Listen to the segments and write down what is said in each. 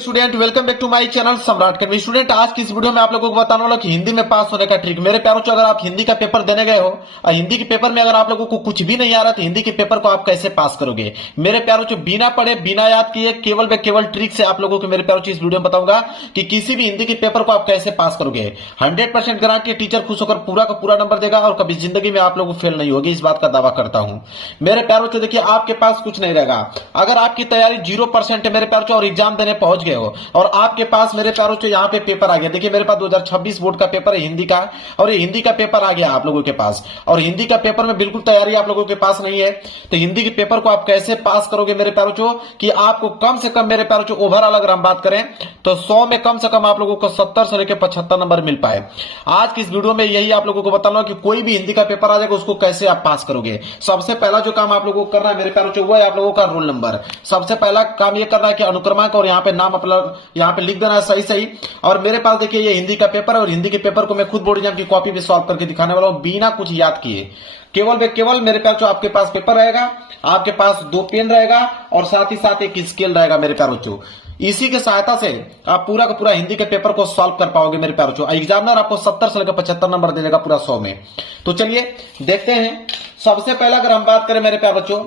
Student welcome back to my channel Samrat Kanvi. Student आज की इस वीडियो में आप लोगों को बताने वाला कि हिंदी में पास होने का ट्रिक। मेरे प्यारों अगर आप हिंदी का पेपर देने गए हो और हिंदी के पेपर में अगर आप लोगों को कुछ भी नहीं आ रहा तो हिंदी के पेपर को आप कैसे पास करोगे। मेरे प्यारों बिना पढ़े बिना याद किए केवल ट्रिक से आप लोगों को मेरे प्यारों इस वीडियो में बताऊंगा कि किसी भी हिंदी के पेपर को आप कैसे पास करोगे। 100% गारंटी टीचर खुश होकर पूरा का पूरा नंबर देगा और कभी जिंदगी में आप लोगों को फेल नहीं होगी, इस बात का दावा करता हूं। मेरे प्यारों देखिए आपके पास कुछ नहीं रहेगा। अगर आपकी तैयारी 0% है मेरे प्यारों और एग्जाम देने पहुंच गए हो और आपके पास मेरे प्यारों यहाँ पे पेपर आ गया। देखिए मेरे पास 2026 बोर्ड का पेपर है हिंदी का और ये हिंदी का पेपर आ गया आप लोगों के पास और हिंदी का पेपर में बिल्कुल तैयारी आप लोगों के पास नहीं है तो हिंदी के पेपर को आप कैसे पास करोगे मेरे प्यारों कि आपको कम से कम मेरे प्यारों ओवरऑल अगर हम बात करें तो 100 में कम से कम आप लोगों को 70 से लेकर 75 नंबर मिल पाए। आज की इस वीडियो में यही आप लोगों को बताना कि कोई भी हिंदी का पेपर आ जाएगा उसको कैसे आप पास करोगे। सबसे पहला जो काम आप लोगों को करना है मेरे प्यारों वो है आप लोगों का रोल नंबर। सबसे पहला काम यह करना है कि अनुक्रमांक और यहाँ पे नाम अपना यहाँ पे लिख देना है सही। और मेरे पास देखिए ये हिंदी का पेपर है और हिंदी के पेपर को मैं खुद बोर्ड एग्जाम की कॉपी भी सॉल्व करके दिखाने वाला हूं बिना कुछ याद किए। केवल मेरे पास जो आपके पास पेपर रहेगा, आपके पास 2 पेन रहेगा और साथ ही साथ एक स्केल रहेगा मेरे प्यारों। इसी की सहायता से आप पूरा का पूरा हिंदी के पेपर को सॉल्व कर पाओगे मेरे प्यारों। एग्जामिनर आपको 70 से लेकर 75 नंबर दे देगा पूरा 100 में। तो चलिए देखते हैं। सबसे पहला अगर हम बात करें मेरे प्यारों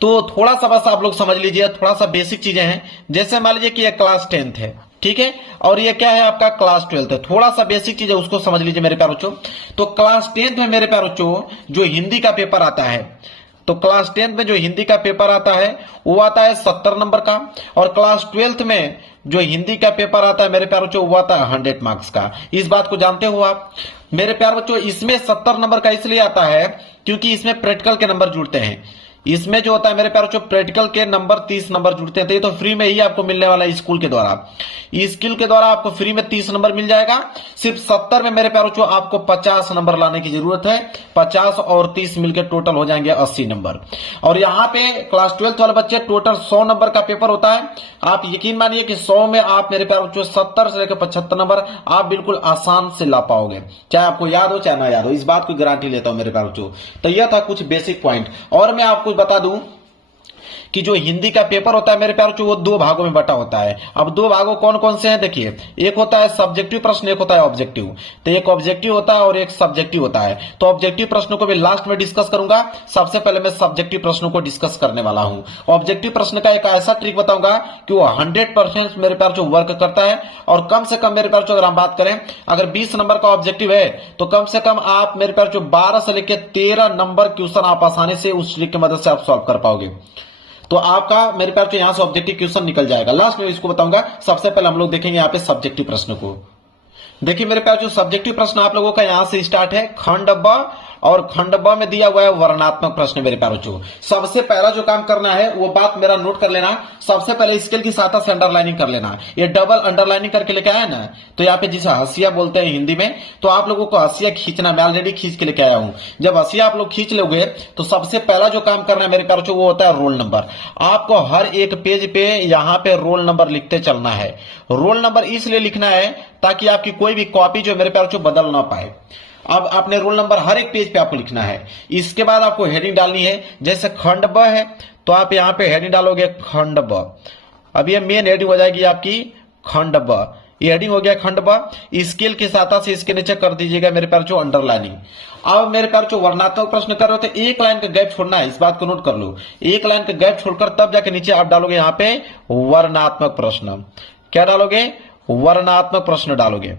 तो थोड़ा सा बस आप लोग समझ लीजिए, थोड़ा सा बेसिक चीजें हैं। जैसे मान लीजिए कि यह क्लास 10th है, ठीक है, और ये क्या है आपका क्लास 12th है। थोड़ा सा बेसिक चीज है उसको समझ लीजिए मेरे प्यारों। तो क्लास 10th में मेरे प्यारों जो हिंदी का पेपर आता है तो क्लास 10th में जो हिंदी का पेपर आता है वो आता है 70 नंबर का और क्लास 12th में जो हिंदी का पेपर आता है मेरे प्यारों वो आता है 100 मार्क्स का। इस बात को जानते हो आप मेरे प्यारे बच्चों। इसमें 70 नंबर का इसलिए आता है क्योंकि इसमें प्रैक्टिकल के नंबर जुड़ते हैं। इसमें जो होता है मेरे प्यारों प्रैक्टिकल के नंबर 30 नंबर जुड़ते हैं। तो ये तो फ्री में ही आपको मिलने वाला है स्कूल के द्वारा। स्किल के द्वारा आपको फ्री में 30 नंबर मिल जाएगा। सिर्फ 70 में मेरे प्यारों आपको 50 नंबर लाने की जरूरत है। 50 और 30 मिलकर टोटल हो जाएंगे 80 नंबर। और यहाँ पे क्लास 12th वाले बच्चे टोटल 100 नंबर का पेपर होता है। आप यकीन मानिए कि 100 में आप मेरे प्यारों 70 से लेकर 75 नंबर आप बिल्कुल आसान से ला पाओगे, चाहे आपको याद हो चाहे ना याद हो। इस बात की गारंटी लेता हूं मेरे प्यारों। तो यह था कुछ बेसिक पॉइंट। और मैं आपको बता दूं कि जो हिंदी का पेपर होता है मेरे प्यारों वो 2 भागों में बटा होता है। अब 2 भागों कौन कौन से हैं देखिए, एक होता है सब्जेक्टिव प्रश्न, एक होता है ऑब्जेक्टिव। तो एक ऑब्जेक्टिव होता है और एक सब्जेक्टिव होता है। तो ऑब्जेक्टिव प्रश्नों को मैं लास्ट में डिस्कस करूंगा। सबसे पहले मैं सब्जेक्टिव प्रश्नों को डिस्कस करने वाला हूं। ऑब्जेक्टिव प्रश्न का एक ऐसा ट्रिक बताऊंगा कि वो 100% मेरे प्यारों वर्क करता है और कम से कम मेरे प्यारों अगर हम बात करें अगर 20 नंबर का ऑब्जेक्टिव है तो कम से कम आप मेरे प्यारों 12 से लेकर 13 नंबर क्वेश्चन आप आसानी से उस ट्रिक की मदद से आप सॉल्व कर पाओगे। तो आपका मेरे प्यार यहां से ऑब्जेक्टिव क्वेश्चन निकल जाएगा। लास्ट में इसको बताऊंगा। सबसे पहले हम लोग देखेंगे यहाँ पे सब्जेक्टिव प्रश्न को। देखिए मेरे प्यार सब्जेक्टिव प्रश्न आप लोगों का यहां से स्टार्ट है खंड ब और खंड ब में दिया हुआ है वर्णनात्मक प्रश्न। मेरे प्यारों सबसे पहला जो काम करना है वो बात मेरा नोट कर लेना। सबसे पहले स्केल की सहायता से अंडरलाइनिंग कर लेना। ये डबल अंडरलाइनिंग करके लेके आया ना, तो यहाँ पे जिसे हसिया बोलते हैं हिंदी में, तो आप लोगों को हसिया खींचना। मैं ऑलरेडी खींच के लेके आया हूं। जब हसिया आप लोग खींच लोगे तो सबसे पहला जो काम करना है मेरे प्यारों वो होता है रोल नंबर। आपको हर एक पेज पे यहाँ पे रोल नंबर लिखते चलना है। रोल नंबर इसलिए लिखना है ताकि आपकी कोई भी कॉपी जो मेरे प्यारों बदल ना पाए। अब आपने रोल नंबर हर एक पेज पे आपको लिखना है। इसके बाद आपको हेडिंग डालनी है। जैसे खंड ब है तो आप यहाँ पे हेडिंग डालोगे खंड ब। अब ये मेन हेडिंग हो जाएगी आपकी खंड ब। ये हेडिंग हो गया खंड ब। स्केल की सहायता से इसके नीचे कर दीजिएगा मेरे प्यारों अंडरलाइनिंग। अब मेरे प्यारों वर्णनात्मक प्रश्न कर रहे हो तो एक लाइन का गैप छोड़ना है। इस बात को नोट कर लो। एक लाइन का गैप छोड़कर तब जाके नीचे आप डालोगे यहाँ पे वर्णनात्मक प्रश्न। क्या डालोगे? वर्णनात्मक प्रश्न डालोगे।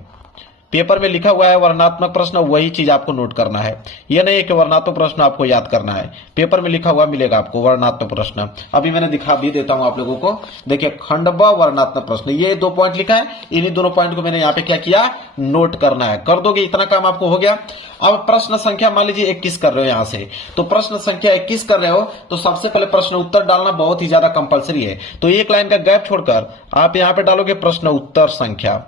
पेपर में लिखा हुआ है वर्णनात्मक प्रश्न, वही चीज आपको नोट करना है। यह नहीं है कि वर्णनात्मक प्रश्न आपको याद करना है। पेपर में लिखा हुआ मिलेगा आपको वर्णनात्मक प्रश्न। अभी मैंने दिखा भी देता हूं आप लोगों को। देखिए खंड ब वर्णनात्मक प्रश्न, ये 2 पॉइंट लिखा है। इन्हीं दोनों पॉइंट को मैंने यहाँ पे क्या किया, नोट करना है। कर दोगे, इतना काम आपको हो गया। अब प्रश्न संख्या मान लीजिए 21 कर रहे हो यहां से, तो प्रश्न संख्या 21 कर रहे हो तो सबसे पहले प्रश्न उत्तर डालना बहुत ही ज्यादा कंपलसरी है। तो एक लाइन का गैप छोड़कर आप यहाँ पे डालोगे प्रश्न उत्तर संख्या।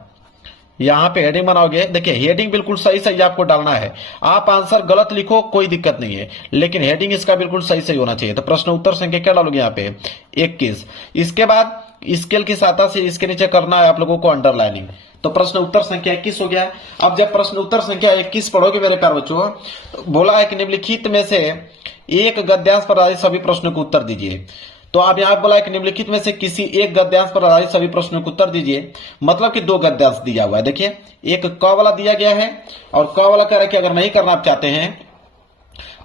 यहां पे हेडिंग बनाओगे। देखिए हेडिंग बिल्कुल सही सही आपको डालना है। आप आंसर गलत लिखो कोई दिक्कत नहीं है, लेकिन हेडिंग इसका बिल्कुल सही सही होना चाहिए। तो प्रश्न उत्तर संख्या क्या डालोगे यहाँ पे 21। इसके बाद स्केल की सहायता से इसके नीचे करना है आप लोगों को अंडरलाइनिंग। तो प्रश्न उत्तर संख्या 21 हो गया। अब जब प्रश्न उत्तर संख्या 21 पढ़ोगे मेरे प्यारे बच्चों, बोला है कि निम्नलिखित में से एक गद्यांश पर आधारित सभी प्रश्नों को उत्तर दीजिए। तो आप यहां बोला है कि निम्नलिखित में से किसी एक गद्यांश पर आधारित सभी प्रश्नों के उत्तर दीजिए। मतलब कि दो गद्यांश दिया हुआ है। देखिए एक क वाला दिया गया है और क वाला कह रहा है कि अगर नहीं करना आप चाहते हैं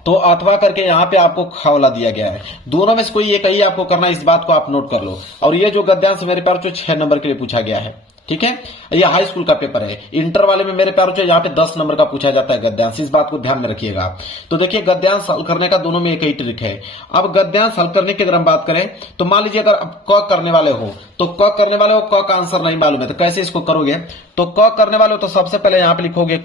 तो अथवा करके यहां पे आपको ख वाला दिया गया है। दोनों में से कोई एक ही आपको करना है, इस बात को आप नोट कर लो। और ये जो गद्यांश मेरे पास जो 6 नंबर के लिए पूछा गया है, ठीक है, ये हाई स्कूल का पेपर है। इंटर वाले में मेरे प्यारों यहाँ पे 10 नंबर का पूछा जाता है गद्यांश, इस बात को ध्यान में रखिएगा। तो देखिए गद्यांश हल करने का दोनों में एक ही ट्रिक है। अब गद्यांश हल करने की अगर हम बात करें तो मान लीजिए अगर आप क करने वाले हो तो क करने वाले हो, क का आंसर नहीं मालूम है तो कैसे इसको करोगे। तो क करने वाले हो तो सबसे पहले यहां पे लिखोगे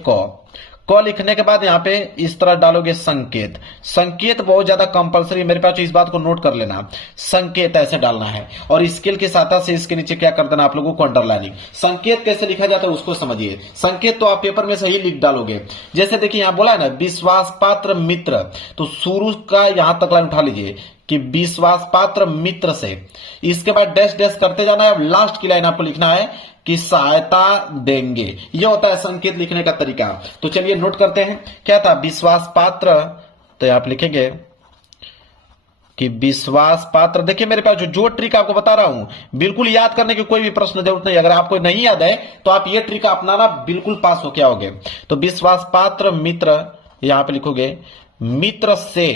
क लिखने के बाद यहां पे इस तरह डालोगे संकेत। संकेत बहुत ज्यादा कंपलसरी मेरे पास, इस बात को नोट कर लेना। संकेत ऐसे डालना है और स्केल की सहायता से इसके नीचे क्या कर देना आप लोगों को, अंडरलाइनिंग। संकेत कैसे लिखा जाता है उसको समझिए। संकेत तो आप पेपर में सही लिख डालोगे। जैसे देखिए यहां बोला है ना विश्वास पात्र मित्र, तो शुरू का यहां तक लाइन उठा लीजिए कि विश्वास पात्र मित्र से, इसके बाद डैश डैश करते जाना है। लास्ट की लाइन आपको लिखना है कि सहायता देंगे। यह होता है संकेत लिखने का तरीका। तो चलिए नोट करते हैं क्या था विश्वास पात्र। तो आप लिखेंगे कि विश्वास पात्र। देखिए मेरे पास जो ट्रिक आपको बता रहा हूं बिल्कुल याद करने की कोई भी प्रश्न जरूरत नहीं। अगर आपको नहीं याद है तो आप ये ट्रिक अपनाना, बिल्कुल पास होके आओगे। तो विश्वास पात्र मित्र यहां पे लिखोगे मित्र से।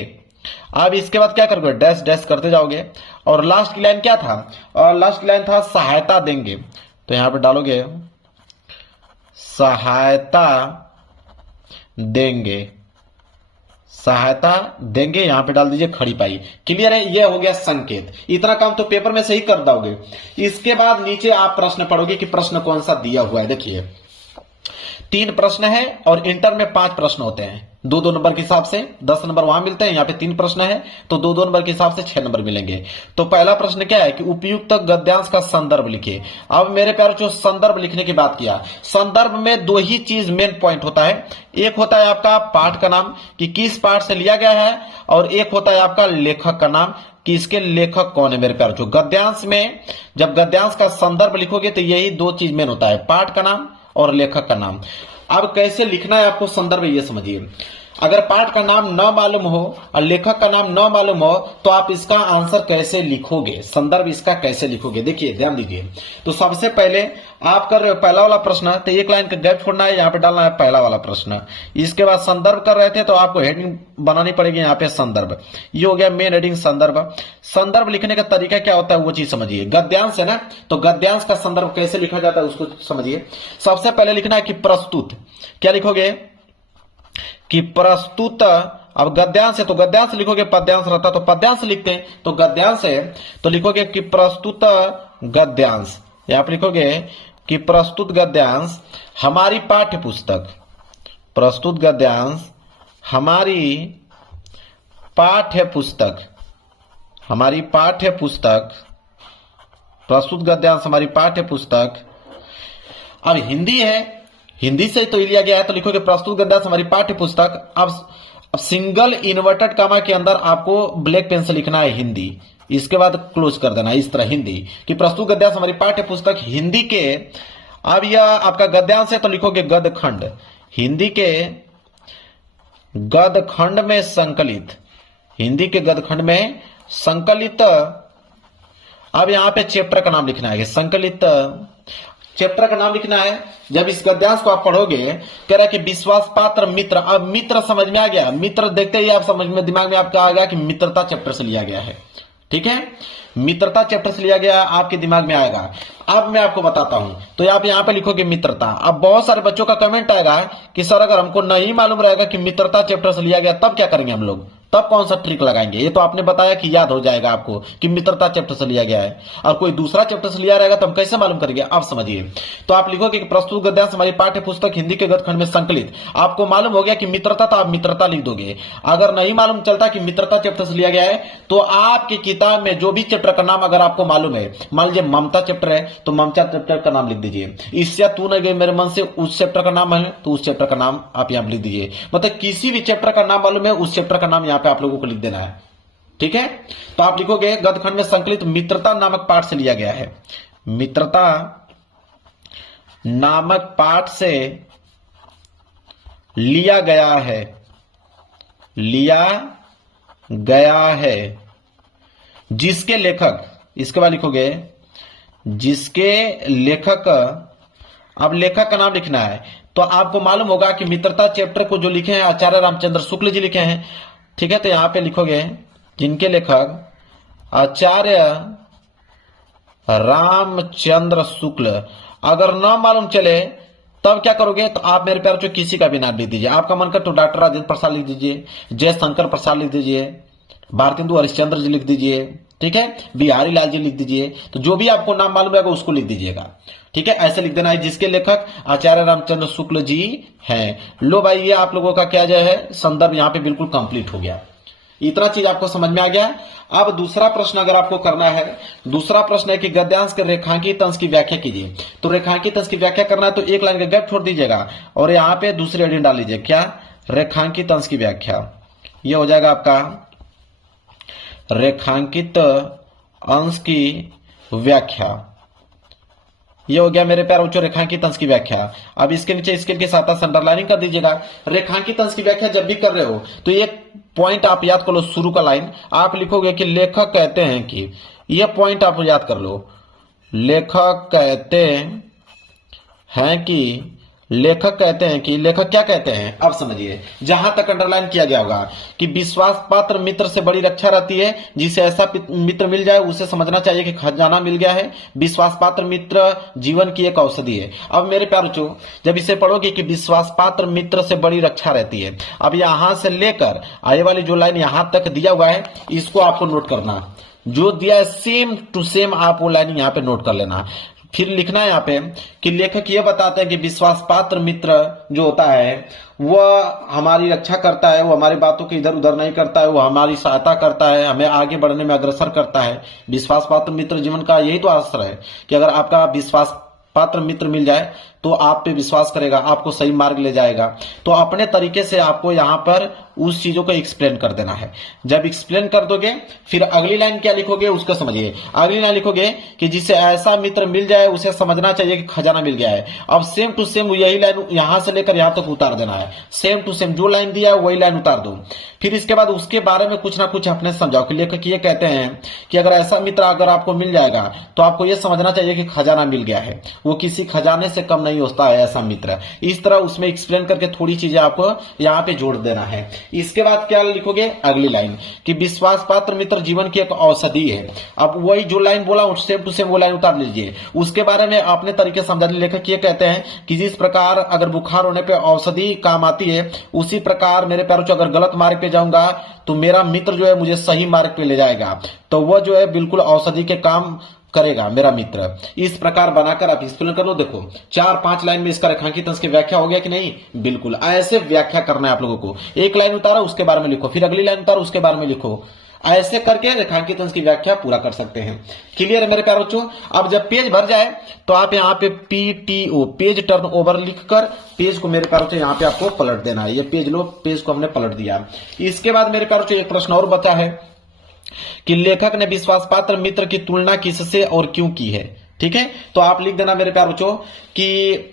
अब इसके बाद क्या करोगे, डैश डैश करते जाओगे और लास्ट की लाइन क्या था, और लास्ट की लाइन था सहायता देंगे। तो यहां पे डालोगे सहायता देंगे, सहायता देंगे, यहां पे डाल दीजिए खड़ी पाई। क्लियर है, यह हो गया संकेत। इतना काम तो पेपर में से ही कर दोगे। इसके बाद नीचे आप प्रश्न पढ़ोगे कि प्रश्न कौन सा दिया हुआ है। देखिए 3 प्रश्न है और इंटर में 5 प्रश्न होते हैं। 2-2 नंबर के हिसाब से 10 नंबर वहां मिलते हैं, यहाँ पे 3 प्रश्न है तो 2-2 नंबर के हिसाब से 6 नंबर मिलेंगे। तो पहला प्रश्न क्या है कि उपयुक्त गद्यांश का संदर्भ लिखिए। अब मेरे प्यारे जो संदर्भ लिखने की बात किया, संदर्भ में 2 ही चीज मेन पॉइंट होता है। एक होता है आपका पाठ का नाम कि किस पाठ से लिया गया है, और एक होता है आपका लेखक का नाम कि इसके लेखक कौन है। मेरे प्यारे जो गद्यांश में जब गद्यांश का संदर्भ लिखोगे तो यही 2 चीज मेन होता है, पाठ का नाम और लेखक का नाम। अब कैसे लिखना है आपको संदर्भ ये समझिए। अगर पाठ का नाम न मालूम हो और लेखक का नाम न मालूम हो तो आप इसका आंसर कैसे लिखोगे, संदर्भ इसका कैसे लिखोगे। देखिए ध्यान दीजिए। तो सबसे पहले आप कर रहे हो पहला वाला प्रश्न, तो एक लाइन का गैप छोड़ना है, यहाँ पे डालना है पहला वाला प्रश्न। इसके बाद संदर्भ कर रहे थे तो आपको हेडिंग बनानी पड़ेगी, यहाँ पे संदर्भ। ये हो गया मेन हेडिंग संदर्भ। संदर्भ लिखने का तरीका क्या होता है वो चीज समझिए। गद्यांश है ना, तो गद्यांश का संदर्भ कैसे लिखा जाता है उसको समझिए। सबसे पहले लिखना है कि प्रस्तुत, क्या लिखोगे कि प्रस्तुत। अब गद्यांश है तो गद्यांश लिखोगे, पद्यांश रहता तो पद्यांश लिखते हैं, तो गद्यांश है तो लिखोगे कि प्रस्तुत गद्यांश। यहां पर लिखोगे कि प्रस्तुत गद्यांश हमारी पाठ्य पुस्तक, प्रस्तुत गद्यांश हमारी पाठ्य पुस्तक, हमारी पाठ्य पुस्तक, प्रस्तुत गद्यांश हमारी पाठ्य पुस्तक। अब हिंदी है, हिंदी से तो लिया गया है तो लिखोगे प्रस्तुत गद्यांश हमारी पाठ्य पुस्तक। अब सिंगल इन्वर्टेड कामा के अंदर आपको ब्लैक पेन से लिखना है हिंदी, इसके बाद क्लोज कर देना इस तरह हिंदी कि प्रस्तुत गद्यांश हमारी पाठ्य पुस्तक हिंदी के। अब यह आपका गद्यांश है तो लिखोगे गद्यखंड, हिंदी के गद्यखंड में संकलित, हिंदी के गद्यखंड में संकलित। अब यहां पे चैप्टर का नाम लिखना है, संकलित चैप्टर का नाम लिखना है। जब इस गद्यांश को आप पढ़ोगे कह रहा है कि विश्वास पात्र मित्र। अब मित्र समझ में आ गया, मित्र देखते ही आप समझ में दिमाग में आपका आ गया कि मित्रता चैप्टर से लिया गया है। ठीक है, मित्रता चैप्टर से लिया गया आपके दिमाग में आएगा। अब मैं आपको बताता हूं, तो आप यहां पे लिखोगे मित्रता। अब बहुत सारे बच्चों का कमेंट आएगा कि सर अगर हमको नहीं मालूम रहेगा कि मित्रता चैप्टर से लिया गया तब क्या करेंगे हम लोग, तब कौन सा ट्रिक लगाएंगे। ये तो आपने बताया कि याद हो जाएगा आपको कि मित्रता चैप्टर से लिया गया है, और कोई दूसरा चैप्टर से लिया रहेगा तो हम कैसे मालूम करेंगे। आप समझिए, तो आप लिखोगे कि प्रस्तुत गद्यांश हमारी पाठ्य पुस्तक हिंदी के गद्यखंड में संकलित। आपको मालूम हो गया कि मित्रता, तो आप मित्रता लिख दोगे। अगर नहीं मालूम चलता कि मित्रता चैप्टर से लिया गया है तो आपकी किताब में जो भी चैप्टर का नाम अगर आपको मालूम है, मान लीजिए ममता चैप्टर है तो ममता चैप्टर का नाम लिख दीजिए। इससे तू नहीं गई मेरे मन से, उस चैप्टर का नाम है तो उस चैप्टर का नाम आप यहां लिख दीजिए। मतलब किसी भी चैप्टर का नाम मालूम है उस चैप्टर का नाम यहां पे आप लोगों को लिख देना है। ठीक है, तो आप लिखोगे गद्यखंड में संकलित मित्रता नामक पाठ से लिया गया है, मित्रता नामक पाठ से लिया गया है, लिया गया है। जिसके लेखक, इसके बाद लिखोगे जिसके लेखक, अब लेखक का नाम लिखना है। तो आपको मालूम होगा कि मित्रता चैप्टर को जो लिखे हैं आचार्य रामचंद्र शुक्ल जी लिखे हैं, ठीक है। तो यहां पे लिखोगे जिनके लेखक आचार्य रामचंद्र शुक्ल। अगर नाम मालूम चले तब क्या करोगे, तो आप मेरे प्यारे बच्चों किसी का भी नाम लिख दीजिए। आपका मन कर तो डॉक्टर राजेंद्र प्रसाद लिख दीजिए, जयशंकर प्रसाद लिख दीजिए, भारतेंदु हरिश्चंद्र जी लिख दीजिए, ठीक है, बिहारी लाल जी लिख दीजिए। तो जो भी आपको नाम मालूम है उसको लिख दीजिएगा, ठीक है। ऐसे लिख देना है जिसके लेखक आचार्य रामचंद्र शुक्ल जी हैं। लो भाई, ये आप लोगों का क्या जो है संदर्भ यहाँ पे बिल्कुल कंप्लीट हो गया। इतना चीज आपको समझ में आ गया। अब दूसरा प्रश्न अगर आपको करना है, दूसरा प्रश्न है कि गद्यांश के रेखांकित अंश की व्याख्या कीजिए। तो रेखांकित अंश की व्याख्या करना है तो एक लाइन का गैप छोड़ दीजिएगा और यहाँ पे दूसरी हेडिंग डाल लीजिए, क्या, रेखांकित अंश की व्याख्या। ये हो जाएगा आपका रेखांकित अंश की व्याख्या। ये हो गया मेरे प्यारे बच्चों रेखांकित अंश की व्याख्या। अब इसके नीचे स्केल के साथ अंडरलाइनिंग कर दीजिएगा। रेखांकित अंश की व्याख्या जब भी कर रहे हो तो एक पॉइंट आप याद कर लो, शुरू का लाइन आप लिखोगे कि लेखक कहते हैं कि, यह पॉइंट आप याद कर लो, लेखक कहते हैं कि, लेखक कहते हैं कि, लेखक क्या कहते हैं। अब समझिए जहां तक अंडरलाइन किया गया होगा कि विश्वास पात्र मित्र से बड़ी रक्षा रहती है, जिसे ऐसा मित्र मिल जाए उसे समझना चाहिए कि खजाना मिल गया है। विश्वास पात्र मित्र जीवन की एक औषधि है। अब मेरे प्यारे बच्चों जब इसे पढ़ोगे कि विश्वास पात्र मित्र से बड़ी रक्षा रहती है, अब यहां से लेकर आगे वाली जो लाइन यहां तक दिया हुआ है इसको आपको नोट करना, जो दिया है सेम टू सेम आप वो लाइन यहां पे नोट कर लेना। फिर लिखना है यहाँ पे कि लेखक ये बताते हैं कि विश्वास पात्र मित्र जो होता है वह हमारी रक्षा करता है, वो हमारी बातों को इधर उधर नहीं करता है, वो हमारी सहायता करता है, हमें आगे बढ़ने में अग्रसर करता है। विश्वास पात्र मित्र जीवन का यही तो आश्रय है कि अगर आपका विश्वास पात्र मित्र मिल जाए तो आप पे विश्वास करेगा, आपको सही मार्ग ले जाएगा। तो अपने तरीके से आपको यहाँ पर उस चीजों को एक्सप्लेन कर देना है। जब एक्सप्लेन कर दोगे फिर अगली लाइन क्या लिखोगे उसको समझिए। अगली लाइन लिखोगे कि जिसे ऐसा मित्र मिल जाए उसे समझना चाहिए कि खजाना मिल गया है। अब सेम टू सेम यही लाइन यहां से लेकर यहां तक उतार देना है, सेम टू सेम जो लाइन दिया है वही लाइन उतार दो। फिर इसके बाद उसके बारे में कुछ ना कुछ अपने समझाओ कि लेखक ये कहते हैं कि अगर ऐसा मित्र अगर आपको मिल जाएगा तो आपको यह समझना चाहिए कि खजाना मिल गया है, वो किसी खजाने से कम नहीं होता है ऐसा मित्र। इस तरह उसमें एक्सप्लेन करके थोड़ी चीजें आपको यहाँ पे जोड़ देना है। इसके बाद क्या लिखोगे अगली लाइन कि विश्वास पात्र मित्र जीवन की एक औषधि है। अब वही जो लाइन बोला सेम टू सेम वो लाइन उतार लीजिए, उसके बारे में अपने तरीके से समझा। लेखक ये कहते हैं कि जिस प्रकार अगर बुखार होने पे औषधि काम आती है, उसी प्रकार मेरे प्यारों से अगर गलत मार्ग पे जाऊंगा तो मेरा मित्र जो है मुझे सही मार्ग पे ले जाएगा, तो वह जो है बिल्कुल औषधि के काम करेगा मेरा मित्र। इस प्रकार बनाकर आप एक्सप्लेन कर लो। देखो 4-5 लाइन में इसका रेखांकित अंश की व्याख्या हो गया कि नहीं, बिल्कुल ऐसे व्याख्या करना है आप लोगों को। एक लाइन उतारा उसके बारे में लिखो, फिर अगली लाइन उतारा उसके बारे में लिखो। ऐसे करके रेखांकित अंश की व्याख्या पूरा कर सकते हैं। क्लियर है मेरे प्यारे बच्चों। अब जब पेज भर जाए तो आप यहाँ पे PTO पेज टर्न ओवर लिखकर पेज को मेरे प्यारे बच्चों यहाँ पे आपको पलट देना है। ये पेज लो, पेज को हमने पलट दिया। इसके बाद मेरे प्यारे बच्चों एक प्रश्न और बचा है कि लेखक ने विश्वास पात्र मित्र की तुलना किससे और क्यों की है। ठीक है, तो आप लिख देना मेरे प्यारे बच्चों कि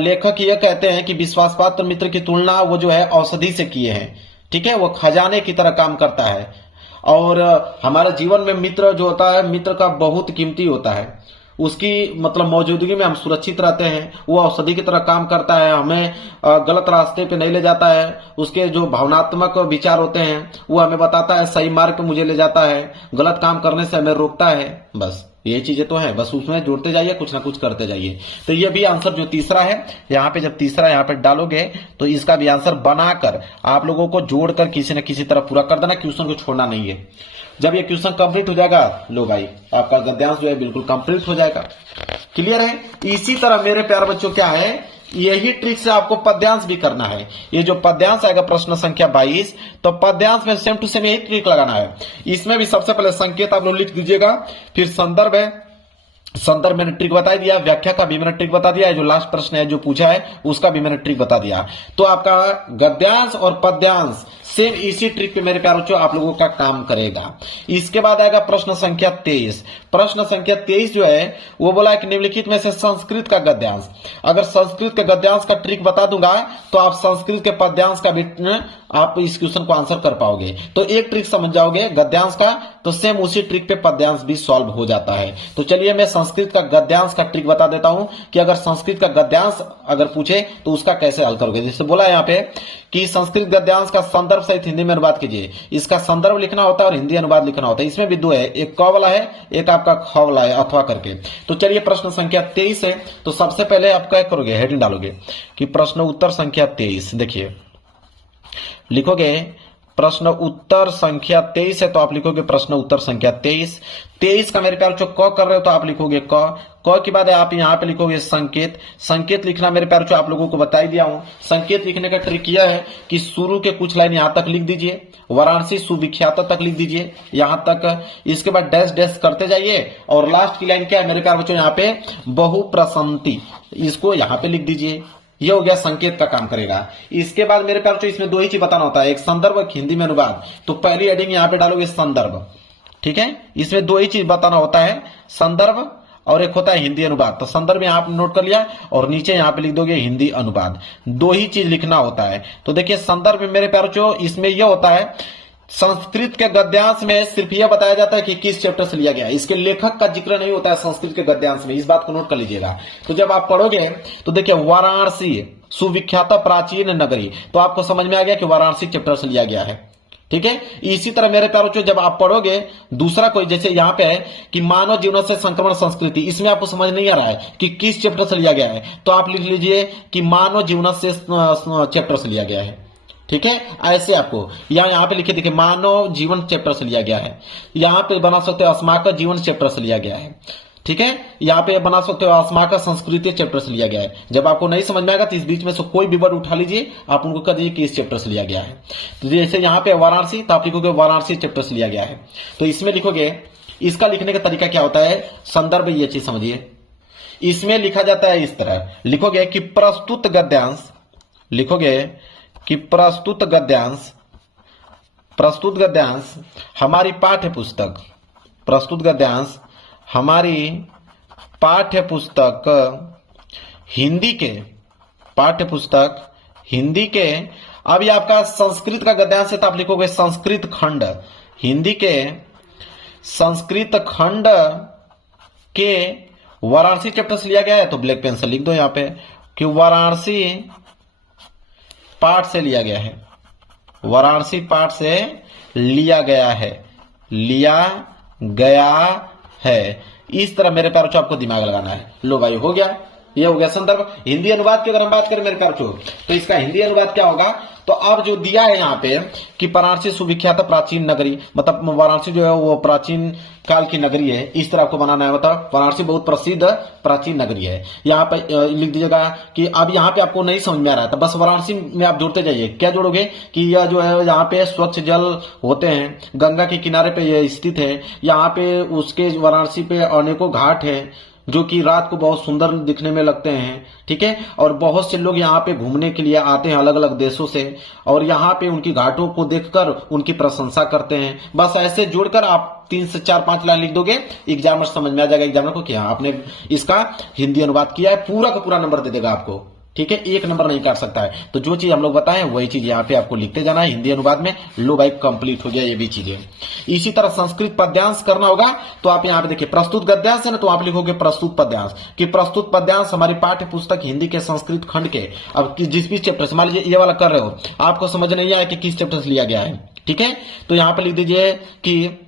लेखक यह कहते हैं कि विश्वास पात्र मित्र की तुलना वो जो है औषधि से किए हैं। ठीक है, वो खजाने की तरह काम करता है और हमारे जीवन में मित्र जो होता है मित्र का बहुत कीमती होता है। उसकी मतलब मौजूदगी में हम सुरक्षित रहते हैं। वो औषधि की तरह काम करता है, हमें गलत रास्ते पे नहीं ले जाता है। उसके जो भावनात्मक विचार होते हैं वो हमें बताता है, सही मार्ग पे मुझे ले जाता है, गलत काम करने से हमें रोकता है। बस ये चीजें तो है, बस उसमें जोड़ते जाइए, कुछ ना कुछ करते जाइए। तो ये भी आंसर जो तीसरा है यहाँ पे, जब तीसरा यहाँ पे डालोगे तो इसका भी आंसर बनाकर आप लोगों को जोड़कर किसी न किसी तरह पूरा कर देना, क्वेश्चन को छोड़ना नहीं है। जब ये क्वेश्चन कंप्लीट हो जाएगा, लो भाई आपका गद्यांश जो है बिल्कुल कंप्लीट हो जाएगा। क्लियर है। इसी तरह मेरे प्यारे बच्चों क्या है, यही ट्रिक से आपको पद्यांश भी करना है। ये जो पद्यांश आएगा प्रश्न संख्या 22, तो पद्यांश में सेम टू सेम यही ट्रिक लगाना है। इसमें भी सबसे पहले संकेत आप लोग लिख दीजिएगा, फिर संदर्भ है, संदर्भ मैंने ट्रिक बता दिया, व्याख्या का भी मैंने ट्रिक बता दिया, जो लास्ट प्रश्न है जो पूछा है उसका भी मैंने ट्रिक बता दिया। तो आपका गद्यांश और पद्यांश सेम इसी ट्रिक पे मेरे प्यारे बच्चों आप लोगों का काम करेगा। इसके बाद आएगा प्रश्न संख्या 23। प्रश्न संख्या 23 जो है वो बोला है कि निम्नलिखित में से संस्कृत का गद्यांश, अगर संस्कृत के गद्यांश का ट्रिक बता दूंगा तो आप संस्कृत के पद्यांश का भी आप इस क्वेश्चन को आंसर कर पाओगे। तो एक ट्रिक समझ जाओगे गद्यांश का, तो सेम उसी ट्रिक पे पद्यांश भी सॉल्व हो जाता है। तो चलिए मैं संस्कृत का गद्यांश का ट्रिक बता देता हूं कि अगर संस्कृत का गद्यांश अगर पूछे तो उसका कैसे हल करोगे। जैसे बोला यहाँ पे कि संस्कृत गद्यांश का संदर्भ सहित हिंदी में अनुवाद कीजिए। इसका संदर्भ लिखना होता है और हिंदी अनुवाद लिखना होता है। इसमें भी दो है, एक क वाला है, एक आपका ख वाला है, अथवा करके। तो चलिए प्रश्न संख्या 23 है। तो सबसे पहले आप क्या करोगे, हेडिंग डालोगे कि प्रश्न उत्तर संख्या 23। देखिए लिखोगे प्रश्न उत्तर संख्या 23 है तो आप लिखोगे प्रश्न उत्तर संख्या 23 का मेरे प्यार जो क कर रहे हो तो आप लिखोगे क के बाद आप यहाँ पे लिखोगे संकेत लिखना मेरे प्यार जो आप लोगों को बता ही दिया हूं। संकेत लिखने का ट्रिक यह है कि शुरू के कुछ लाइन यहां तक लिख दीजिए, वाराणसी सुविख्यात तक लिख दीजिए यहां तक, इसके बाद डैश डैश करते जाइए और लास्ट की लाइन क्या है मेरे प्यार बच्चों, यहाँ पे बहुप्रसंति, इसको यहाँ पे लिख दीजिए। ये हो गया संकेत का काम करेगा। इसके बाद मेरे प्यार इसमें दो ही चीज बताना होता है, एक संदर्भ एक हिंदी में अनुवाद। तो पहली हेडिंग यहाँ पे डालोगे संदर्भ, ठीक है। इसमें दो ही चीज बताना होता है, संदर्भ और एक होता है हिंदी अनुवाद। तो संदर्भ यहाँ पे नोट कर लिया और नीचे यहाँ पे लिख दोगे हिंदी अनुवाद, दो ही चीज लिखना होता है। तो देखिए संदर्भ में मेरे प्यारों इसमें यह होता है, संस्कृत के गद्यांश में सिर्फ यह बताया जाता है कि किस चैप्टर से लिया गया, इसके लेखक का जिक्र नहीं होता है संस्कृत के गद्यांश में, इस बात को नोट कर लीजिएगा। तो जब आप पढ़ोगे तो देखिए वाराणसी सुविख्यात प्राचीन नगरी, तो आपको समझ में आ गया कि वाराणसी चैप्टर से लिया गया है, ठीक है। इसी तरह मेरे प्यारों जब आप पढ़ोगे दूसरा कोई, जैसे यहाँ पे है कि मानव जीवन से संक्रमण संस्कृति, इसमें आपको समझ नहीं आ रहा है कि किस चैप्टर से लिया गया है, तो आप लिख लीजिए कि मानव जीवन से चैप्टर से लिया गया है, ठीक है। ऐसे आपको यहाँ पे लिखे देखिए मानव जीवन चैप्टर से लिया गया है। यहाँ पे बना सकते हो अस्माकल जीवन चैप्टर से लिया गया है, ठीक है। यहाँ पे बना सकते हो अस्माकल संस्कृति चैप्टर से लिया गया है। जब आपको नहीं समझ में आएगा तो इस बीच में से कोई भी वर्ड उठा लीजिए, आप उनको कह दीजिए कि इस चैप्टर से लिया गया है। तो जैसे यहाँ पे वाराणसी, तो आप लिखोगे वाराणसी चैप्टर से लिया गया है। तो इसमें लिखोगे, इसका लिखने का तरीका क्या होता है, संदर्भ ये चीज समझिए। इसमें लिखा जाता है इस तरह, लिखोगे कि प्रस्तुत गद्यांश, लिखोगे कि प्रस्तुत गद्यांश हमारी पाठ्य पुस्तक, प्रस्तुत गद्यांश हमारी पाठ्य पुस्तक हिंदी के, पाठ्य पुस्तक हिंदी के, अभी आपका संस्कृत का गद्यांश है तो आप लिखोगे संस्कृत खंड, हिंदी के संस्कृत खंड के वाराणसी चैप्टर से लिया गया है। तो ब्लैक पेन से लिख दो यहाँ पे कि वाराणसी पाठ से लिया गया है, वाराणसी पाठ से लिया गया है, लिया गया है। इस तरह मेरे प्यारों आपको दिमाग लगाना है। लो भाई हो गया, ये हो गया संदर्भ। हिंदी अनुवाद की अगर हम बात करें मेरे प्यारों तो इसका हिंदी अनुवाद क्या होगा, तो अब जो दिया है यहाँ पे कि वाराणसी सुविख्यात प्राचीन नगरी, मतलब वाराणसी जो है वो प्राचीन काल की नगरी है, इस तरह आपको बनाना है। मतलब वाराणसी बहुत प्रसिद्ध प्राचीन नगरी है। यहाँ पे लिख दीजिएगा कि अब यहाँ पे आपको नहीं समझ में आ रहा है तो बस वाराणसी में आप जोड़ते जाइए। क्या जोड़ोगे कि यह जो है यहाँ पे स्वच्छ जल होते हैं, गंगा के किनारे पे यह स्थित है, यहाँ पे उसके वाराणसी पे अनेकों घाट है जो कि रात को बहुत सुंदर दिखने में लगते हैं, ठीक है। और बहुत से लोग यहाँ पे घूमने के लिए आते हैं अलग अलग देशों से, और यहाँ पे उनकी घाटों को देखकर उनकी प्रशंसा करते हैं। बस ऐसे जोड़कर आप 3 से 4-5 लाइन लिख दोगे, एग्जामर समझ में आ जाएगा एग्जामर को कि हाँ आपने इसका हिंदी अनुवाद किया है, पूरा का पूरा नंबर दे देगा आपको, ठीक है। 1 नंबर नहीं काट सकता है। तो जो चीज हम लोग बताएं वही चीज यहाँ पे आपको लिखते जाना है हिंदी अनुवाद में। लो भाई कंप्लीट हो गया ये भी चीजें। इसी तरह संस्कृत पद्यांश करना होगा तो आप यहाँ पे देखिए प्रस्तुत गद्यांश है ना, तो आप लिखोगे प्रस्तुत पद्यांश कि प्रस्तुत पद्यांश हमारी पाठ्य पुस्तक हिंदी के संस्कृत खंड के, अब जिस भी चैप्टर से, मान लीजिए ये वाला कर रहे हो, आपको समझ नहीं आया कि किस चैप्टर से लिया गया है, ठीक है। तो यहाँ पे लिख दीजिए कि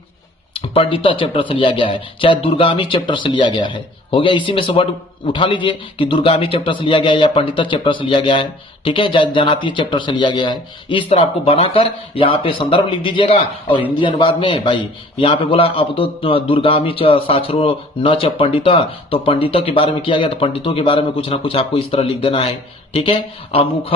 पंडिता चैप्टर से लिया गया है, चाहे दुर्गामी चैप्टर से लिया गया है, हो गया। इसी में से वर्ड उठा लीजिए कि दुर्गामी चैप्टर से लिया गया है या पंडिता चैप्टर से लिया गया है, ठीक है, जनाती चैप्टर से लिया गया है। इस तरह आपको बनाकर यहाँ पे संदर्भ लिख दीजिएगा। और हिंदी अनुवाद में भाई यहाँ पे बोला अब तो दुर्गामी साक्षरो न च पंडिता, तो पंडितों के बारे में किया गया तो पंडितों के बारे में कुछ ना कुछ आपको इस तरह लिख देना है, ठीक है। अमुख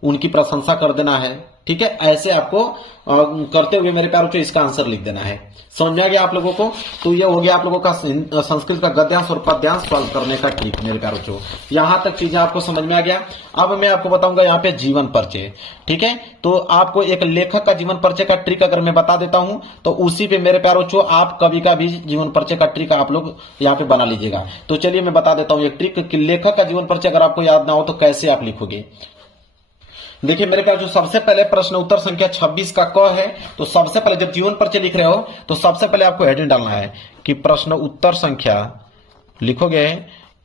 उनकी प्रशंसा कर देना है, ठीक है। ऐसे आपको करते हुए मेरे प्यारों को इसका आंसर लिख देना है। समझ में आ गया आप लोगों को। तो ये हो गया आप लोगों का संस्कृत का गद्यांश और पद्यांश सॉल्व करने का ट्रिक मेरे प्यारों को। यहां तक चीजें आपको समझ में आ गया। अब मैं आपको बताऊंगा यहाँ पे जीवन परिचय, ठीक है। तो आपको एक लेखक का जीवन परिचय का ट्रिक अगर मैं बता देता हूं तो उसी पे मेरे प्यारों को आप कभी का भी जीवन परिचय का ट्रिक आप लोग यहाँ पे बना लीजिएगा। तो चलिए मैं बता देता हूँ एक ट्रिक कि लेखक का जीवन परिचय अगर आपको याद ना हो तो कैसे आप लिखोगे। देखिए मेरे पास जो सबसे पहले प्रश्न उत्तर संख्या 26 का क है, तो सबसे पहले जब जीवन परिचय लिख रहे हो तो सबसे पहले आपको हेडिंग डालना है कि प्रश्न उत्तर संख्या, लिखोगे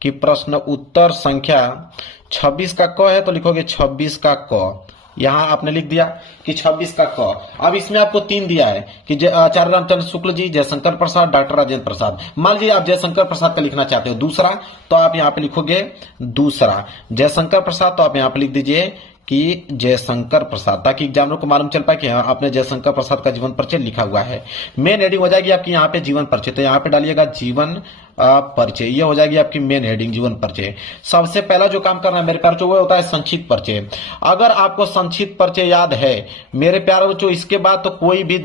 कि प्रश्न उत्तर संख्या 26 का क है तो लिखोगे 26 का क। यहां आपने लिख दिया कि 26 का क। अब इसमें आपको 3 दिया है कि आचार्य रामचंद्र शुक्ल जी, जयशंकर प्रसाद, डॉक्टर राजेंद्र प्रसाद। मान लीजिए आप जयशंकर प्रसाद का लिखना चाहते हो दूसरा, तो आप यहां पे लिखोगे दूसरा। जयशंकर प्रसाद तो आप यहां पे लिख दीजिए कि जयशंकर प्रसाद, ताकि एग्जामिनर को मालूम चल पाए कि हाँ आपने जयशंकर प्रसाद का जीवन परिचय लिखा हुआ है। मेन हेडिंग हो जाएगी आपकी यहाँ पे जीवन परिचय, तो यहाँ पे डालिएगा जीवन परिचय, ये हो जाएगी आपकी मेन हेडिंग जीवन परिचय। सबसे पहला जो काम करना है मेरे प्यारे बच्चों वो होता है संक्षिप्त परिचय। अगर आपको संक्षिप्त परिचय याद है मेरे प्यारे बच्चों, इसके बाद तो कोई भी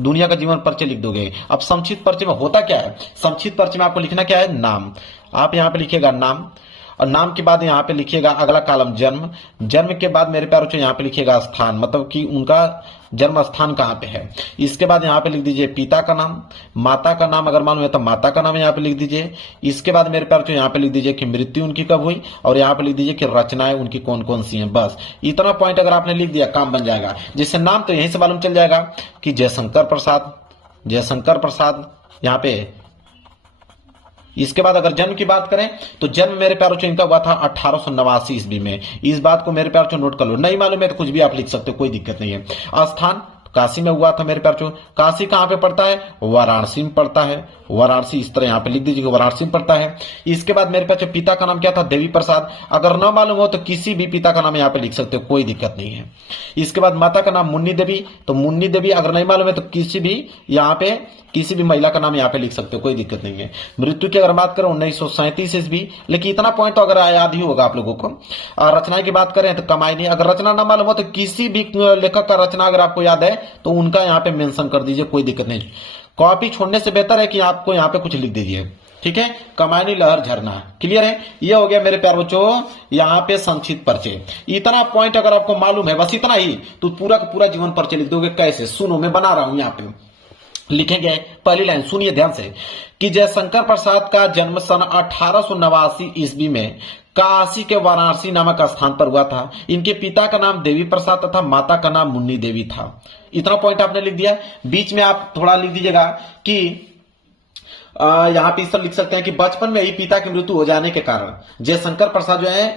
दुनिया का जीवन परिचय लिख दोगे। अब संक्षिप्त परिचय में होता क्या है, संक्षिप्त परिचय में आपको लिखना क्या है, नाम। आप यहाँ पे लिखिएगा नाम, और नाम के बाद यहाँ पे लिखिएगा अगला कॉलम जन्म। जन्म के बाद मेरे प्यारे बच्चों यहाँ पे लिखिएगा स्थान, मतलब कि उनका जन्म स्थान कहाँ पे है। इसके बाद यहाँ पे लिख दीजिए पिता का नाम, माता का नाम अगर मालूम है तो माता का नाम यहाँ पे लिख दीजिए। इसके बाद मेरे प्यारे बच्चों यहाँ पे लिख दीजिए कि मृत्यु उनकी कब हुई, और यहाँ पे लिख दीजिए कि रचनाएं उनकी कौन कौन सी हैं। बस इतना पॉइंट अगर आपने लिख दिया काम बन जाएगा। जैसे नाम तो यहीं से मालूम चल जाएगा कि जयशंकर प्रसाद, जयशंकर प्रसाद यहाँ पे। इसके बाद अगर जन्म की बात करें तो जन्म मेरे प्यारों इनका हुआ था 1889 ईस्वी में। इस बात को मेरे प्यारों नोट कर लो, नहीं मालूम है तो कुछ भी आप लिख सकते हो, कोई दिक्कत नहीं है। स्थान काशी में हुआ था मेरे प्यारों। काशी कहां पे पड़ता है, वाराणसी में पड़ता है, वाराणसी। इस तरह यहां पे लिख दीजिए वाराणसी में पड़ता है। इसके बाद मेरे पास पिता का नाम क्या था, देवी प्रसाद। अगर न मालूम हो तो किसी भी पिता का नाम यहाँ पे लिख सकते हो, कोई दिक्कत नहीं है। इसके बाद माता का नाम मुन्नी देवी, तो मुन्नी देवी अगर नहीं मालूम है तो किसी भी यहाँ पे किसी भी महिला का नाम यहाँ पे लिख सकते हो, कोई दिक्कत नहीं है। मृत्यु की अगर बात करें 1937 ईस्वी, लेकिन इतना पॉइंट तो अगर याद ही होगा आप लोगों को। रचना की बात करें तो कमाई, अगर रचना ना मालूम हो तो किसी भी लेखक का रचना अगर आपको याद है तो उनका यहाँ पे मेंशन कर दीजिए, कोई दिक्कत नहीं। कॉपी छोड़ने से बेहतर है कि आपको यहाँ पे कुछ लिख दीजिए, ठीक है। कमायनी लहर झरना, क्लियर है। ये हो गया मेरे प्यारे बच्चों यहाँ पे संक्षिप्त परिचय। इतना पॉइंट अगर आपको मालूम है, बस इतना ही, तो पूरा का पूरा जीवन परिचय लिख दोगे। कैसे, सुनो मैं बना रहा हूं। यहाँ पे लिखेंगे पहली लाइन, सुनिए ध्यान से, कि जयशंकर प्रसाद का जन्म सन 1889 ईस्वी में काशी के वाराणसी नामक स्थान पर हुआ था। इनके पिता का नाम देवी प्रसाद तथा माता का नाम मुन्नी देवी था। इतना पॉइंट आपने लिख दिया। बीच में आप थोड़ा लिख दीजिएगा कि यहाँ पे इस तरह लिख सकते हैं कि बचपन में ही पिता की मृत्यु हो जाने के कारण जयशंकर प्रसाद जो है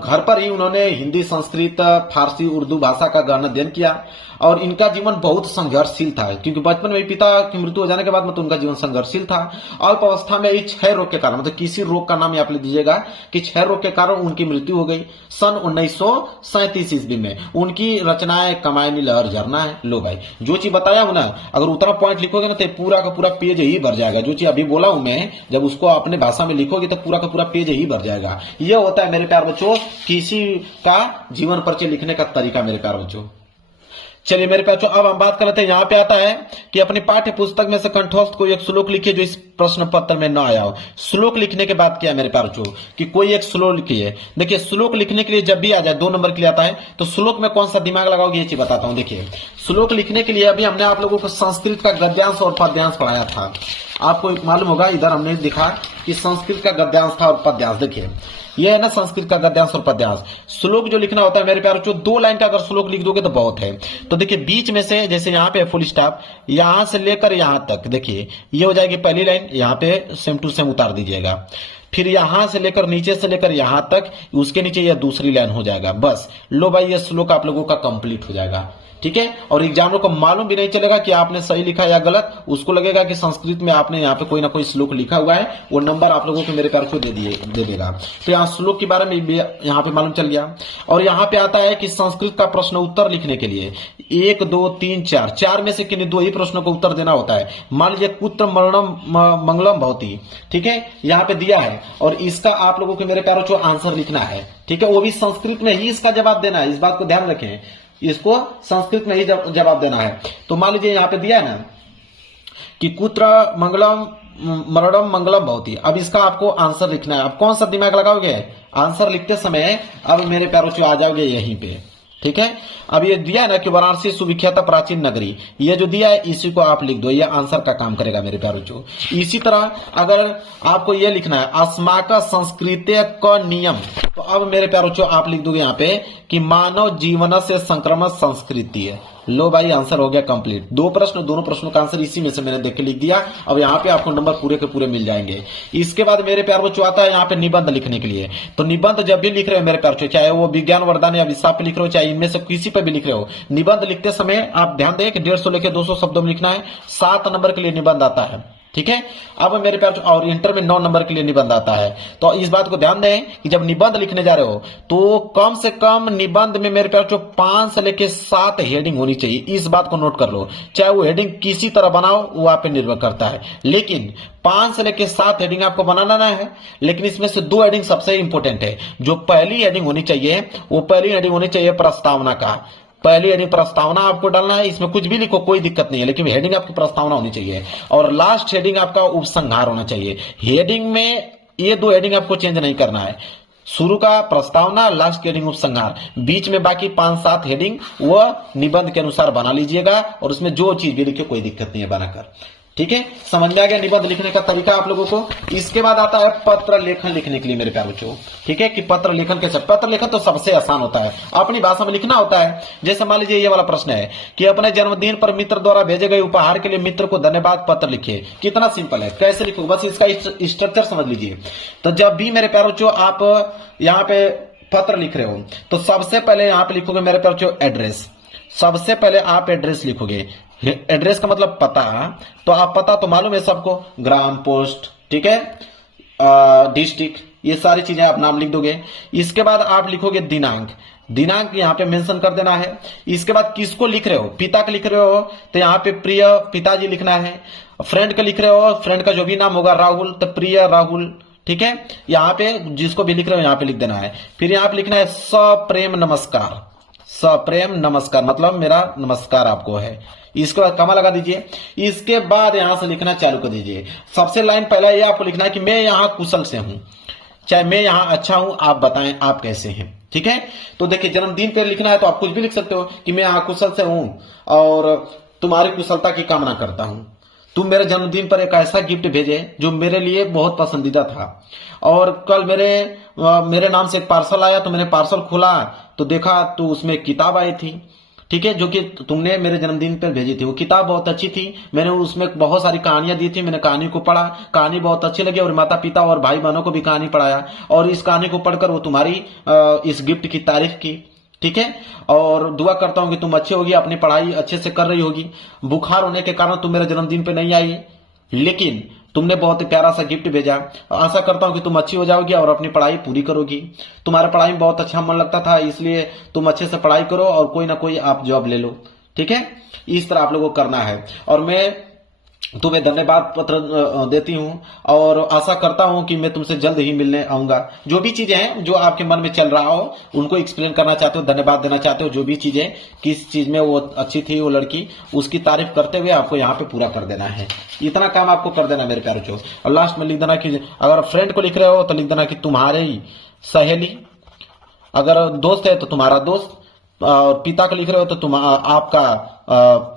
घर पर ही उन्होंने हिंदी, संस्कृत, फारसी, उर्दू भाषा का गहन अध्ययन किया। और इनका जीवन बहुत संघर्षशील था, क्योंकि बचपन में ही पिता की मृत्यु हो जाने के बाद मतलब उनका जीवन संघर्षशील था। अल्प अवस्था में ही क्षय रोग के कारण, मतलब किसी रोग का नाम आप लिख दीजिएगा कि क्षय रोग के कारण उनकी मृत्यु हो गई सन 1937 ईस्वी में। उनकी रचनाएं कमायनी लहर झरना है। लो भाई, जो चीज बताया हूं ना, अगर उतना पॉइंट लिखोगे ना तो पूरा का पूरा पेज ही भर जाएगा। जो चीज अभी बोला हूं मैं, जब उसको अपने भाषा में लिखोगे तो पूरा का पूरा पेज ही भर जाएगा। ये होता है मेरे प्यारे बच्चों किसी का जीवन परिचय लिखने का तरीका मेरे प्यारे बच्चों। चलिए मेरे प्यारे बच्चों, अब हम बात कर लेते हैं। यहाँ पे आता है कि अपनी पाठ्य पुस्तक में से कंठस्थ कोई एक श्लोक लिखिए जो इस प्रश्न पत्र में न आया हो। श्लोक लिखने के बाद क्या है मेरे प्यारे बच्चों कि कोई एक श्लोक लिखिए। देखिए श्लोक लिखने के लिए जब भी आ जाए 2 नंबर के लिए आता है, तो श्लोक में कौन सा दिमाग लगाओगे ये चीज बताता हूं। देखिए श्लोक लिखने के लिए अभी हमने आप लोगों को संस्कृत का गद्यांश और पद्यांश पढ़ाया था। आपको मालूम होगा, इधर हमने दिखा कि संस्कृत का गद्यांश था और पद्यांश। देखिए ये है ना संस्कृत का गद्यांश और पद्यांश। श्लोक जो लिखना होता है मेरे प्यारे बच्चों, 2 लाइन का अगर श्लोक लिख दोगे तो बहुत है। तो देखिए बीच में से, जैसे यहाँ पे फुल स्टॉप, यहां से लेकर यहां तक, देखिए ये हो जाएगी पहली लाइन, यहाँ पे सेम टू सेम उतार दीजिएगा। फिर यहां से लेकर नीचे से लेकर यहां तक, उसके नीचे यह दूसरी लाइन हो जाएगा। बस लो भाई, ये श्लोक आप लोगों का कंप्लीट हो जाएगा, ठीक है। और एग्जामिनर को मालूम भी नहीं चलेगा कि आपने सही लिखा या गलत। उसको लगेगा कि संस्कृत में आपने यहाँ पे कोई ना कोई श्लोक लिखा हुआ है, वो नंबर आप लोगों को मेरे प्यार को दे देगा। तो यहाँ श्लोक के बारे में भी यहाँ पे मालूम चल गया। और यहाँ पे आता है कि संस्कृत का प्रश्न उत्तर लिखने के लिए 1, 2, 3, 4 में से किन्हीं 2 ही प्रश्नों को उत्तर देना होता है। मान लीजिए कुत्र मरणम मंगलम भवती, ठीक है, यहाँ पे दिया है और इसका आप लोगों को मेरे प्यारों को आंसर लिखना है, ठीक है। वो भी संस्कृत में ही इसका जवाब देना है, इस बात को ध्यान रखें, इसको संस्कृत में ही जवाब देना है। तो मान लीजिए यहाँ पे दिया है ना कि कुत्र मंगलम मरणम मंगलम भवती। अब इसका आपको आंसर लिखना है। अब कौन सा दिमाग लगाओगे आंसर लिखते समय? अब मेरे प्यारों से आ जाओगे यहीं पे, ठीक है। अब ये दिया है ना कि वाराणसी सुविख्यात प्राचीन नगरी, ये जो दिया है इसी को आप लिख दो, ये आंसर का काम करेगा मेरे प्यारों को। इसी तरह अगर आपको ये लिखना है अस्माक संस्कृत क नियम, तो अब मेरे प्यारे बच्चों आप लिख दोगे यहाँ पे कि मानव जीवन से संक्रमण संस्कृति है। लो भाई आंसर हो गया कंप्लीट। दो प्रश्न, दोनों प्रश्नों का आंसर इसी में से मैंने देख के लिख दिया। अब यहाँ पे आपको नंबर पूरे के पूरे मिल जाएंगे। इसके बाद मेरे प्यारे बच्चों आता है यहाँ पे निबंध लिखने के लिए। तो निबंध जब भी लिख रहे हो मेरे प्यारे बच्चों, चाहे वो विज्ञान वरदान या विस्तार पे लिख रहे हो, चाहे इनमें से किसी पे भी लिख रहे हो, निबंध लिखते समय आप ध्यान दें कि 150 लेके 200 शब्दों में लिखना है। 7 नंबर के लिए निबंध आता है, ठीक है। अब मेरे प्यार, और इंटर में 9 नंबर के लिए निबंध आता है। तो इस बात को ध्यान दें कि जब निबंध लिखने जा रहे हो तो कम से कम निबंध में मेरे प्यार 5 से लेके 7 हेडिंग होनी चाहिए। इस बात को नोट कर लो। चाहे वो हेडिंग किसी तरह बनाओ, वो आप पे निर्भर करता है, लेकिन 5 से लेके 7 हेडिंग आपको बनाना है। लेकिन इसमें से 2 हेडिंग सबसे इंपॉर्टेंट है। जो पहली हेडिंग होनी चाहिए, वो पहली हेडिंग होनी चाहिए प्रस्तावना का। पहली हेडिंग प्रस्तावना आपको डालना है। इसमें कुछ भी लिखो, कोई दिक्कत नहीं है, लेकिन हेडिंग आपकी प्रस्तावना होनी चाहिए। और लास्ट हेडिंग आपका उपसंहार होना चाहिए। हेडिंग में ये 2 हेडिंग आपको चेंज नहीं करना है। शुरू का प्रस्तावना, लास्ट की हेडिंग उपसंहार, बीच में बाकी 5-7 हेडिंग वो निबंध के अनुसार बना लीजिएगा। और उसमें जो चीज भी लिखे कोई दिक्कत नहीं है बनाकर, ठीक है। समझ में आ गया निबंध लिखने का तरीका आप लोगों को। इसके बाद आता है पत्र लेखन लिखने के लिए मेरे प्यारे बच्चों, ठीक है, कि पत्र लेखन कैसे। पत्र लेखन तो सबसे आसान होता है, अपनी भाषा में लिखना होता है। जैसे मान लीजिए ये वाला प्रश्न है कि अपने जन्मदिन पर मित्र द्वारा भेजे गए उपहार के लिए मित्र को धन्यवाद पत्र लिखिए। कितना सिंपल है, कैसे लिखो, बस इसका स्ट्रक्चर समझ लीजिए। तो जब भी मेरे प्यारे बच्चों आप यहाँ पे पत्र लिख रहे हो तो सबसे पहले यहाँ पे लिखोगे मेरे प्यारे बच्चों एड्रेस। सबसे पहले आप एड्रेस लिखोगे। एड्रेस का मतलब पता। तो आप पता तो मालूम है सबको, ग्राम, पोस्ट, ठीक है, डिस्ट्रिक्ट, ये सारी चीजें आप नाम लिख दोगे। इसके बाद आप लिखोगे दिनांक। दिनांक यहाँ पे मेंशन कर देना है। इसके बाद किसको लिख रहे हो, पिता का लिख रहे हो तो यहाँ पे प्रिय पिताजी लिखना है। फ्रेंड का लिख रहे हो, फ्रेंड का जो भी नाम होगा राहुल, तो प्रिय राहुल, ठीक है। यहाँ पे जिसको भी लिख रहे हो यहाँ पे लिख देना है। फिर यहाँ पे लिखना है सप्रेम नमस्कार। सप्रेम नमस्कार मतलब मेरा नमस्कार आपको है। इसके बाद कमा लगा दीजिए। इसके बाद यहां से लिखना चालू कर दीजिए। सबसे लाइन पहला ये आपको लिखना है कि मैं यहां कुशल से हूं, चाहे मैं यहां अच्छा हूं, आप बताएं आप कैसे हैं, ठीक है। तो देखिए जन्मदिन पे लिखना है तो आप कुछ भी लिख सकते हो कि मैं यहां कुशल से हूं और तुम्हारी कुशलता की कामना करता हूं। तुम मेरे जन्मदिन पर एक ऐसा गिफ्ट भेजे जो मेरे लिए बहुत पसंदीदा था। और कल मेरे नाम से एक पार्सल आया तो मैंने पार्सल खोला तो देखा तो उसमें एक किताब आई थी, ठीक है, जो कि तुमने मेरे जन्मदिन पर भेजी थी। वो किताब बहुत अच्छी थी। मैंने उसमें बहुत सारी कहानियां दी थी। मैंने कहानी को पढ़ा, कहानी बहुत अच्छी लगी और माता पिता और भाई बहनों को भी कहानी पढ़ाया। और इस कहानी को पढ़कर वो तुम्हारी इस गिफ्ट की तारीफ की, ठीक है। और दुआ करता हूं कि तुम अच्छी होगी, अपनी पढ़ाई अच्छे से कर रही होगी। बुखार होने के कारण तुम मेरे जन्मदिन पे नहीं आई, लेकिन तुमने बहुत ही प्यारा सा गिफ्ट भेजा। आशा करता हूं कि तुम अच्छी हो जाओगी और अपनी पढ़ाई पूरी करोगी। तुम्हारे पढ़ाई में बहुत अच्छा मन लगता था, इसलिए तुम अच्छे से पढ़ाई करो और कोई ना कोई आप जॉब ले लो, ठीक है। इस तरह आप लोगों को करना है। और मैं तुम्हें धन्यवाद पत्र देती हूं और आशा करता हूं कि मैं तुमसे जल्द ही मिलने आऊंगा। जो भी चीजें हैं जो आपके मन में चल रहा हो उनको एक्सप्लेन करना चाहते हो, धन्यवाद देना चाहते हो, जो भी चीजें किस चीज में वो अच्छी थी वो लड़की, उसकी तारीफ करते हुए आपको यहाँ पे पूरा कर देना है। इतना काम आपको कर देना मेरे प्यारे। और लास्ट में लिख देना कि अगर फ्रेंड को लिख रहे हो तो लिख देना कि तुम्हारी सहेली, अगर दोस्त है तो तुम्हारा दोस्त, और पिता को लिख रहे हो तो तुम आपका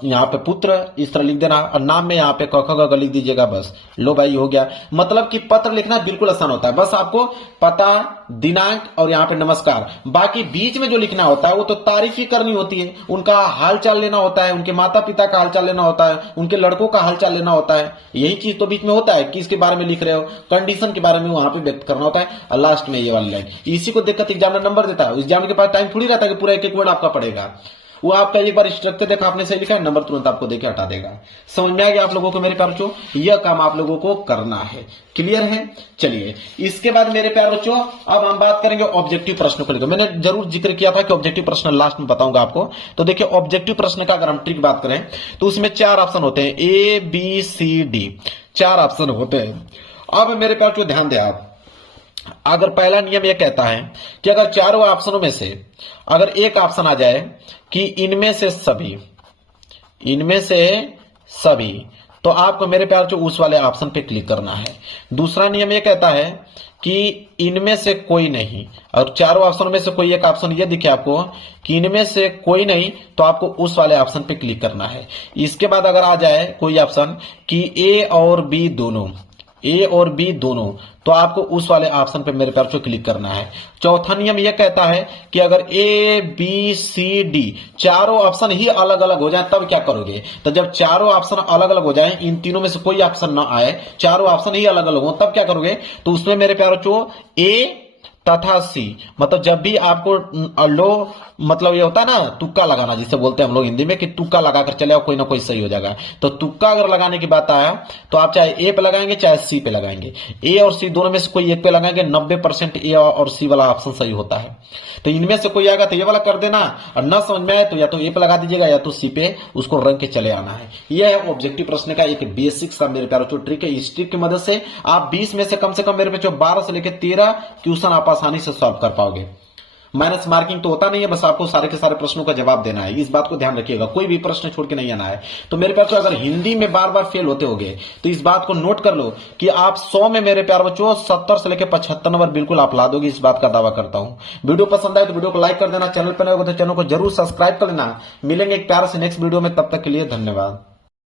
यहाँ पे पुत्र, इस तरह लिख देना। और नाम में यहाँ पे क ख ग लिख दीजिएगा। बस लो भाई हो गया। मतलब कि पत्र लिखना बिल्कुल आसान होता है। बस आपको पता, दिनांक और यहाँ पे नमस्कार, बाकी बीच में जो लिखना होता है वो तो तारीफ ही करनी होती है। उनका हालचाल लेना होता है, उनके माता पिता का हालचाल लेना होता है, उनके लड़कों का हालचाल लेना होता है। यही चीज तो बीच में होता है कि इसके बारे में लिख रहे हो, कंडीशन के बारे में वहां पे व्यक्त करना होता है। और लास्ट में ये वाली लाइन, इसी को देखकर एग्जामिनर नंबर देता है। एग्जाम के पास टाइम थोड़ी रहता है कि पूरा एक एक वर्ड आपका पड़ेगा। वो आपका एक बार स्ट्रक्चर देखा, आपने सही लिखा है, नंबर तुरंत आपको देके हटा देगा। समझ में आ गया आप लोगों को मेरे प्यारे बच्चों? यह काम आप लोगों को करना है। क्लियर है? चलिए इसके बाद मेरे प्यारे बच्चों अब हम बात करेंगे ऑब्जेक्टिव प्रश्न को लेकर। मैंने जरूर जिक्र किया था कि ऑब्जेक्टिव प्रश्न लास्ट में बताऊंगा आपको। तो देखिए ऑब्जेक्टिव प्रश्न का अगर हम ट्रिक बात करें तो उसमें 4 ऑप्शन होते हैं, A B C D, 4 option होते हैं। अब मेरे प्यारे बच्चों ध्यान दें आप, अगर पहला नियम यह कहता है कि अगर चारों ऑप्शनों में से अगर एक ऑप्शन आ जाए कि इनमें से सभी, तो आपको मेरे प्यार जो उस वाले ऑप्शन पे क्लिक करना है। दूसरा नियम यह कहता है कि इनमें से कोई नहीं, और चारों ऑप्शनों में से कोई एक ऑप्शन ये दिखे आपको कि इनमें से कोई नहीं, तो आपको उस वाले ऑप्शन पे क्लिक करना है। इसके बाद अगर आ जाए कोई ऑप्शन कि ए और बी दोनों, ए और बी दोनों, तो आपको उस वाले ऑप्शन पे मेरे प्यार बच्चों क्लिक करना है। चौथा नियम यह कहता है कि अगर ए बी सी डी चारों ऑप्शन ही अलग अलग हो जाए तब क्या करोगे। तो जब चारों ऑप्शन अलग अलग हो जाए, इन तीनों में से कोई ऑप्शन ना आए, चारों ऑप्शन ही अलग अलग हो, तब क्या करोगे। तो उसमें मेरे प्यार बच्चों ए तथा सी, मतलब जब भी आपको लो, मतलब ये होता है ना तुक्का लगाना, जिसे बोलते हैं हम लोग हिंदी में कि तुक्का लगाकर चले आओ, कोई ना कोई सही हो जाएगा। तो तुक्का अगर लगाने की बात आया तो आप चाहे ए पे लगाएंगे चाहे सी पे लगाएंगे, ए और सी दोनों में से कोई एक पे लगाएंगे, 90% ए और सी वाला ऑप्शन सही होता है। तो इनमें से कोई आएगा तो ये वाला कर देना, और न समझ में आए तो या तो ए पे लगा दीजिएगा या तो सी पे उसको रंग के चले आना है। यह है ऑब्जेक्टिव प्रश्न का एक बेसिक सा मेरे प्यारों ट्रिक है। इस ट्रिक की मदद से आप 20 में से कम मेरे बच्चों 12 से लेकर 13 क्वेश्चन आप आसानी से सॉल्व कर पाओगे। माइनस मार्किंग तो होता नहीं है, बस आपको सारे के सारे प्रश्नों का जवाब देना है। इस बात को ध्यान रखिएगा, कोई भी प्रश्न छोड़ के नहीं आना है। तो मेरे प्यार बच्चों अगर हिंदी में बार बार फेल होते होगे तो इस बात को नोट कर लो कि आप 100 में मेरे प्यार बच्चों 70 से लेकर 75 नंबर बिल्कुल आप ला दोगे, इस बात का दावा करता हूं। वीडियो पसंद आए तो वीडियो को लाइक कर देना, चैनल पर नए हो तो चैनल को जरूर सब्सक्राइब कर लेना। मिलेंगे एक प्यार से नेक्स्ट वीडियो में, तब तक के लिए धन्यवाद।